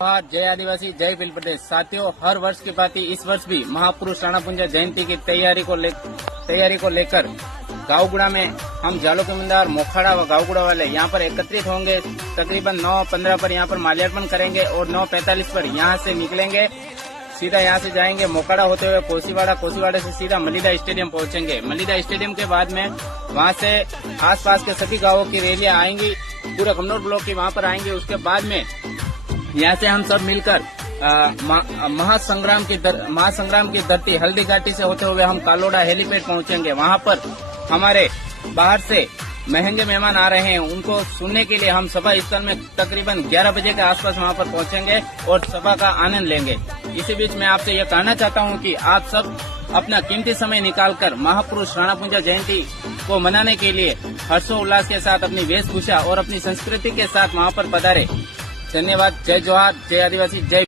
जय आदिवासी जय भील प्रदेश। साथियों, हर वर्ष की भांति इस वर्ष भी महापुरुष राणा पुंजा जयंती की तैयारी को लेकर गावगुड़ा में हम जालो के मुंदार मोखाड़ा व गावगुड़ा वाले यहाँ पर एकत्रित होंगे। तकरीबन 9:15 पर यहाँ पर माल्यार्पण करेंगे और 9:45 पर यहाँ से निकलेंगे। सीधा यहाँ से जाएंगे मोखाड़ा होते हुए कोसीवाड़ा से सीधा मलिदा स्टेडियम पहुंचेंगे। मलिदा स्टेडियम के बाद में वहाँ से आसपास के सभी गांवों की रैलियां आएंगी, पूरे कमनौर ब्लॉक की वहाँ पर आएंगे। उसके बाद में यहाँ से हम सब मिलकर महासंग्राम की धरती हल्दी घाटी से होते हुए हम कालोड़ा हेलीपैड पहुंचेंगे। वहाँ पर हमारे बाहर से महंगे मेहमान आ रहे हैं, उनको सुनने के लिए हम सभा स्थल में तकरीबन 11 बजे के आसपास वहाँ पर पहुंचेंगे और सभा का आनंद लेंगे। इसी बीच मैं आपसे ये कहना चाहता हूँ कि आप सब अपना कीमती समय निकालकर महापुरुष राणा पुंजा जयंती को मनाने के लिए हर्षोल्लास के साथ अपनी वेशभूषा और अपनी संस्कृति के साथ वहाँ पर पधारे। धन्यवाद। जय जोहार, जय आदिवासी, जय